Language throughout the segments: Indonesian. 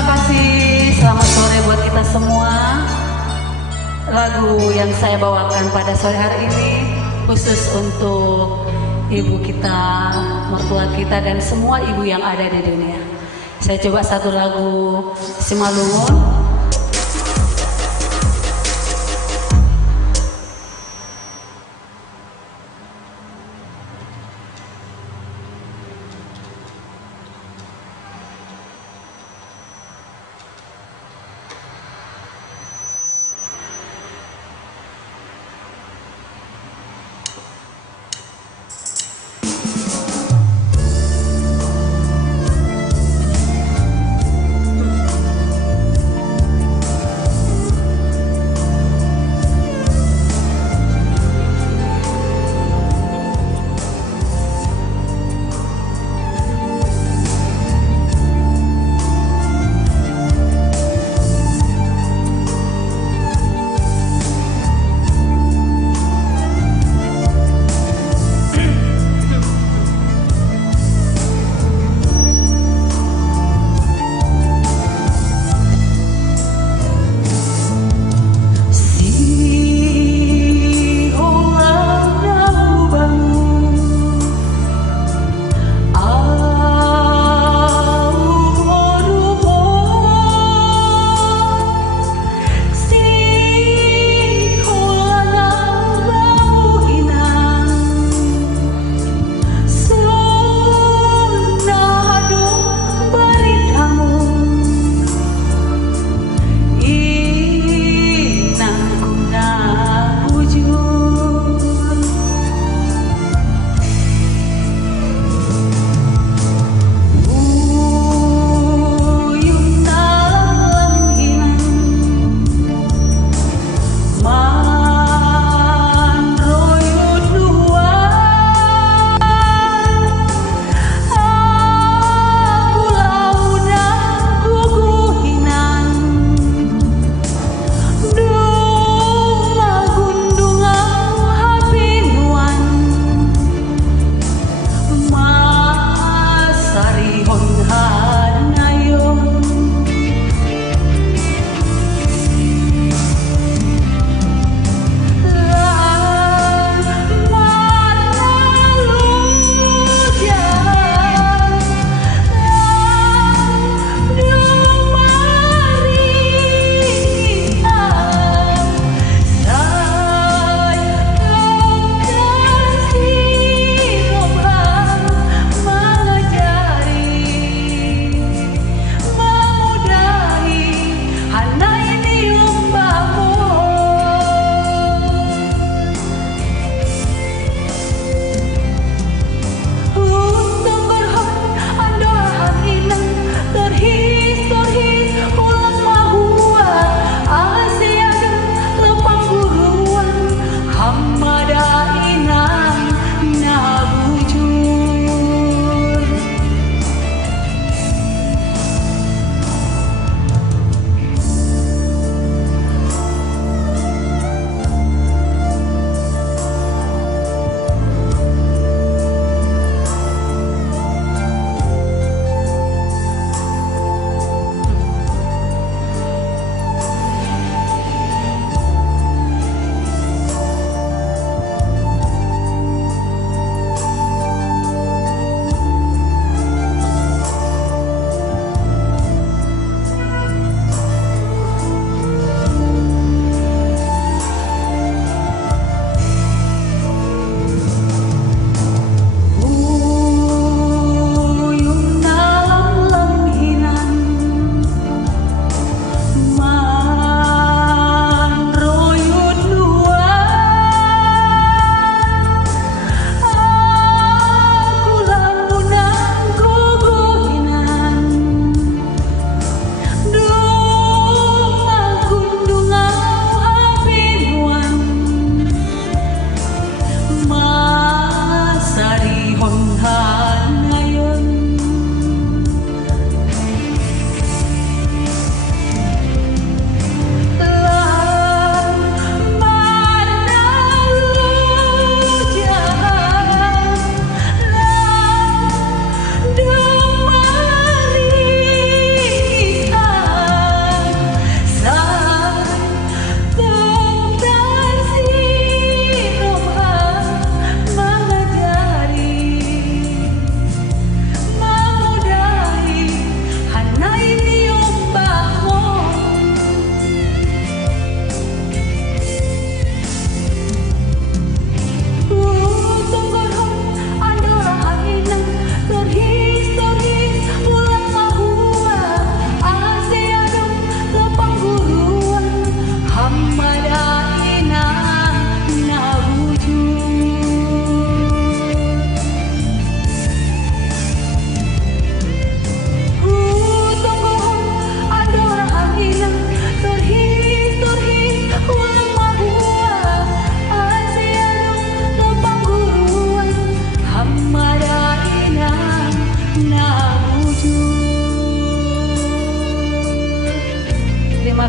Terima kasih, selamat sore buat kita semua. Lagu yang saya bawakan pada sore hari ini khusus untuk ibu kita, mertua kita, dan semua ibu yang ada di dunia. Saya coba satu lagu Simalungun.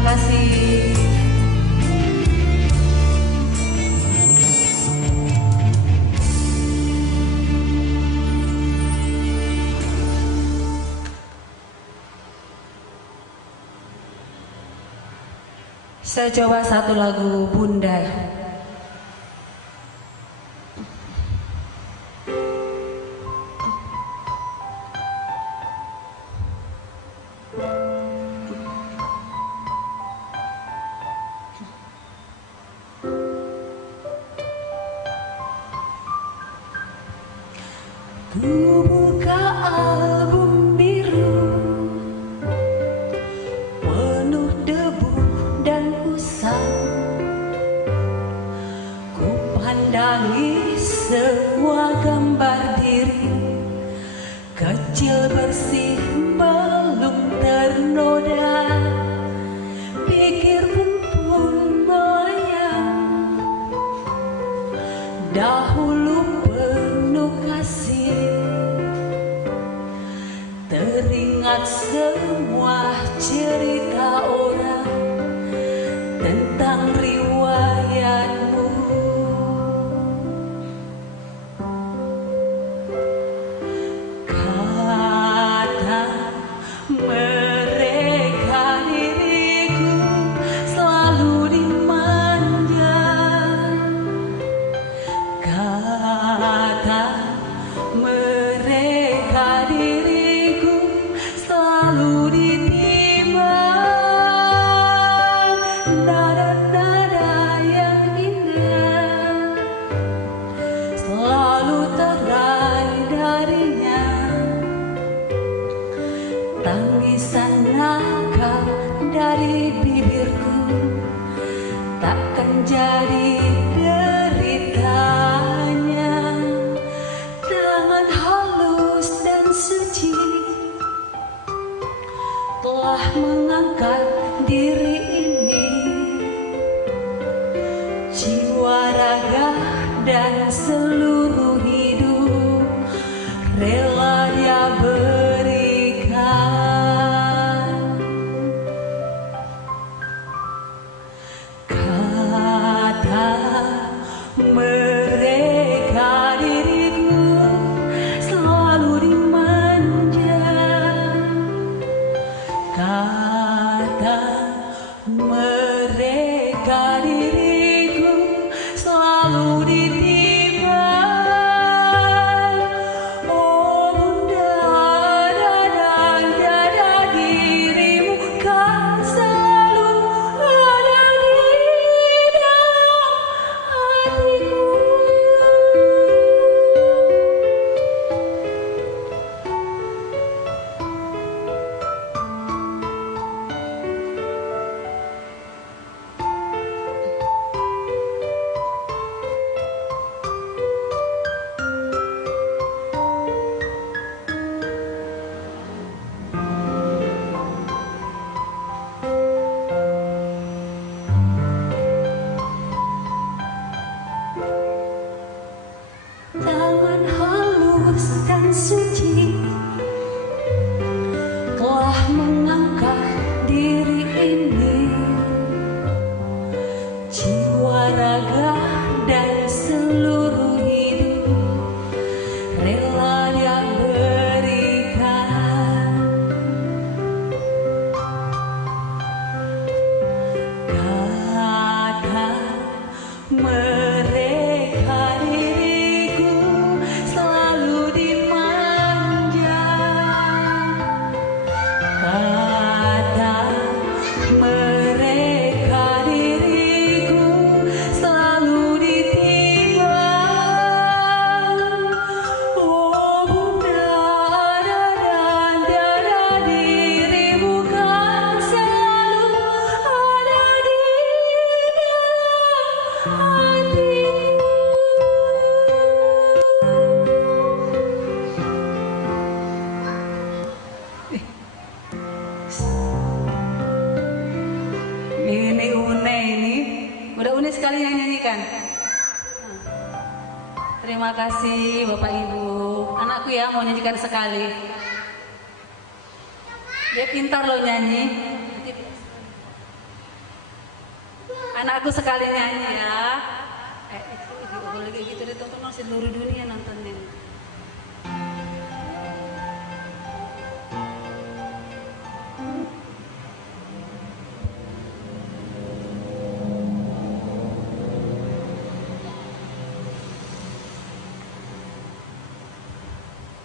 kasih. Saya coba satu lagu Bunda. Ku buka album biru penuh debu dan usang. Ku pandangi semua gambar diri kecil bersih belum ternoda. Pikir pun melayang dahulu penuh kasih. Teringat semua cerita orang tentang riwayatmu. Kata mereka diriku selalu dimanja. Kata mereka diriku selalu ditimbang. Nada-nada yang indah selalu terai darinya. Tangisan nakal dari bibirku takkan jadi deritanya. Tangan halus dan suci telah mengangkat diri ini. Jiwa, raga, dan seluruh hidup rela dia berikan. Kata mereka diriku selalu dimanja. Kata mereka diriku selalu ditimbang. Oh Bunda, dada dirimu kan selalu ada di dalam hatiku. Tangan halus dan suci telah mengangkat diri ini. Jiwa, raga, dan seluruh hidup rela dia berikan. Kata mereka diriku selalu dimanja. Kata mereka diriku selalu ditimbang. Oh Bunda, dada dirimu kan selalu ada di dalam hatiku. Ini Une ini udah Une sekali yang nyanyikan. Terima kasih Bapak Ibu. Anakku ya mau nyanyikan sekali. Dia pintar loh nyanyi. Anakku sekali nyanyi ya. Itu boleh kayak gitu ditonton seluruh dunia nontonnya.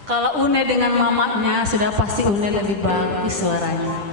Kalau Une dengan mamanya sudah pasti Une lebih bagus suaranya.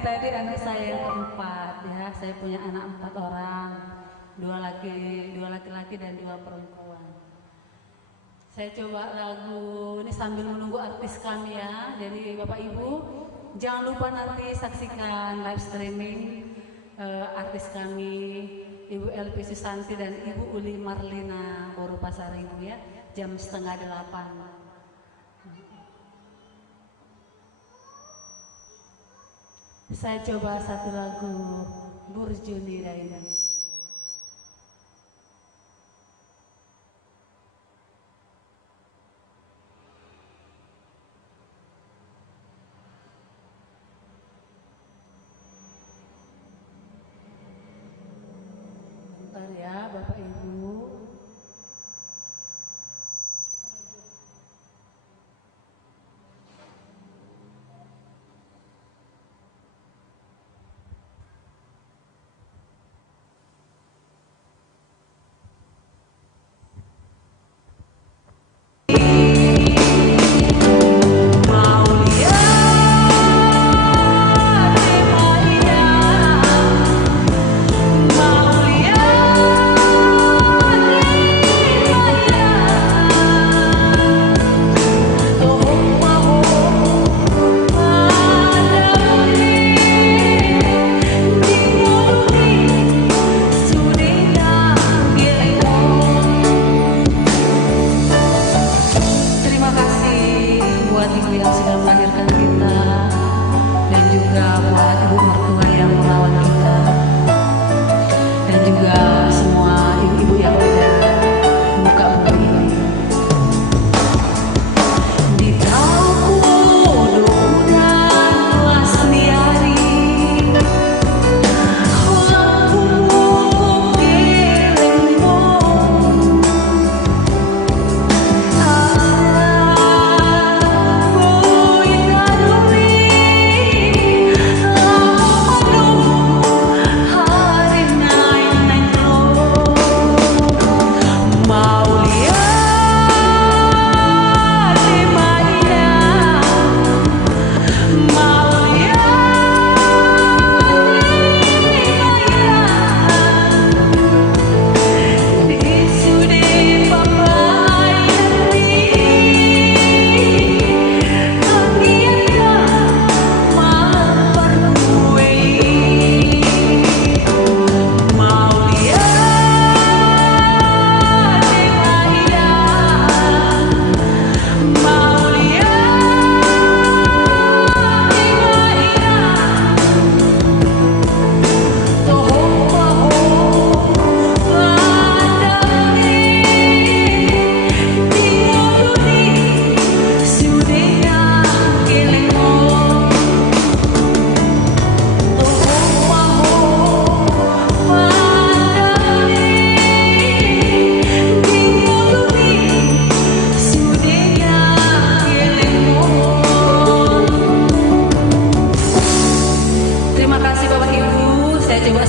Tadi anak saya yang keempat ya, saya punya anak 4 orang, 2 laki-laki dan 2 perempuan. Saya coba lagu ini sambil menunggu artis kami ya. Jadi Bapak Ibu, jangan lupa nanti saksikan live streaming artis kami Ibu LP Susanti dan Ibu Uli Marlina Boru Pasar Ibu ya, jam 7:30. Saya coba satu lagu Burjuni Daina. Bentar ya Bapak Ibu.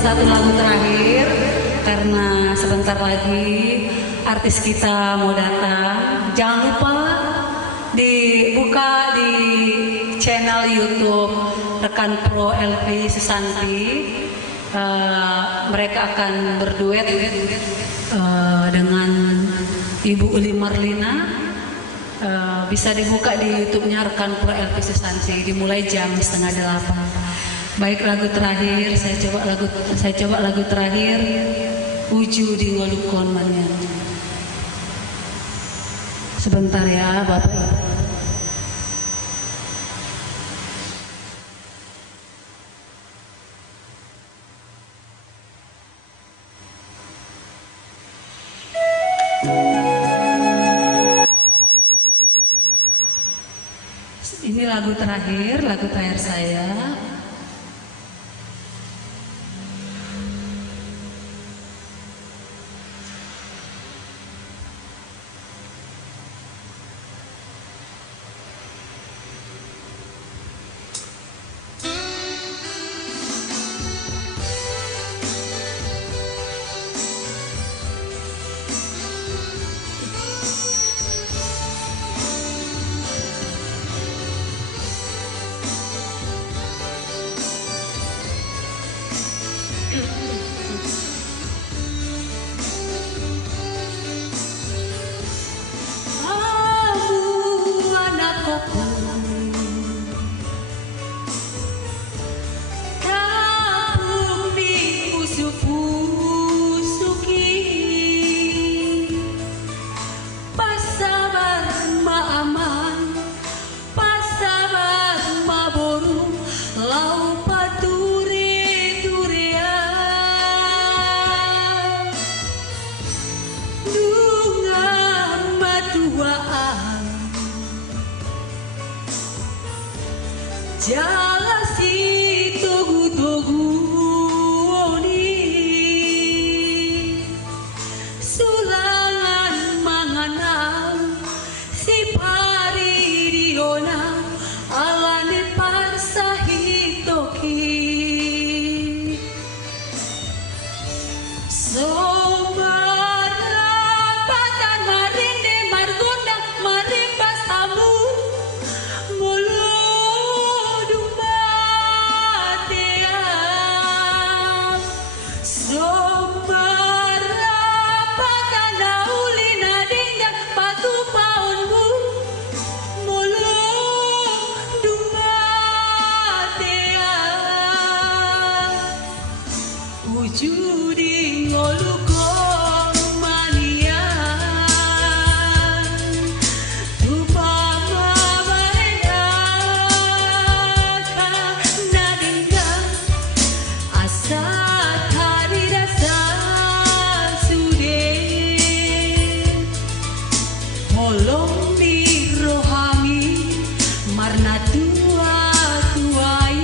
Satu lagu terakhir karena sebentar lagi artis kita mau datang. Jangan lupa dibuka di channel YouTube rekan Pro LP Susanti. Mereka akan berduet dengan Ibu Uli Marlina. Bisa dibuka di YouTube-nya rekan Pro LP Susanti. Dimulai jam 7:30. Baik, lagu terakhir saya coba lagu terakhir Uju di Ngolukon Manyan. Sebentar ya Bapak. Ini lagu terakhir saya. Sumarapatan marinde margundang marimbas tamu mulu dumatiam Sumarapatan daulina dinjak patu paunmu mulu dumatiam wujudi ngolukong manian tupama marenaka nadinggang asa hari rasa sude holong di rohami marna tua tuai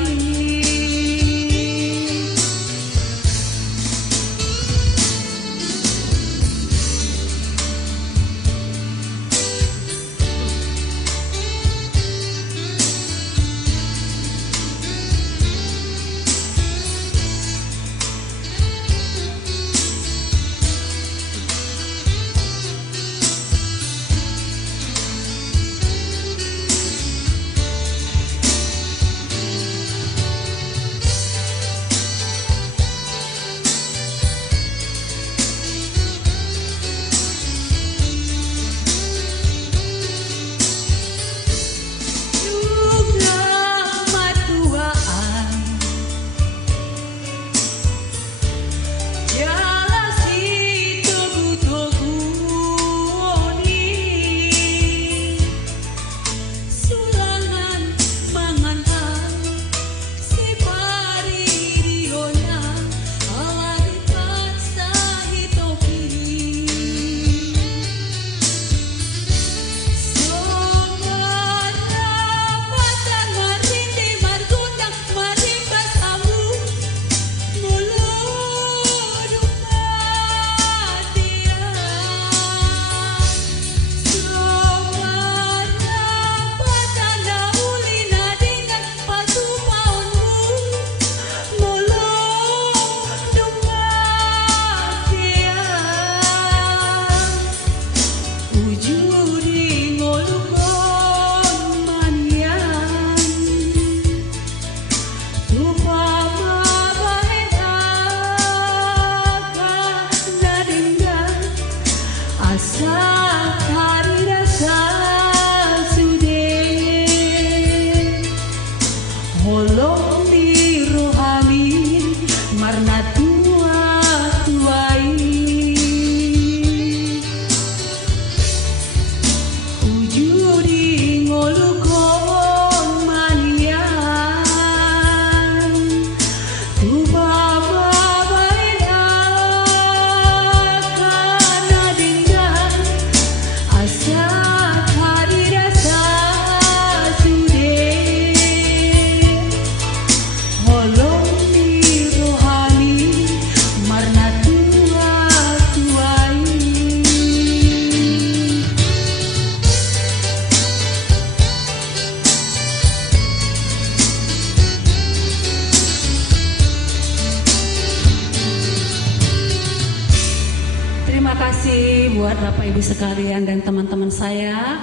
hari rasa sude holong di rohami marna tua tuai wujudi ngolukong manian tupama hari rasa sude holong di rohani marna tua tuai Terima kasih buat Bapak Ibu sekalian dan teman-teman saya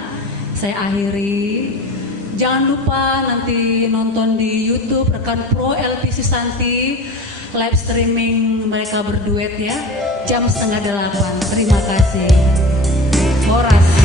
akhiri. Jangan lupa nanti nonton di YouTube rekan Pro LP Susanti live streaming mereka berduet ya jam 7:30. Terima kasih. Horas.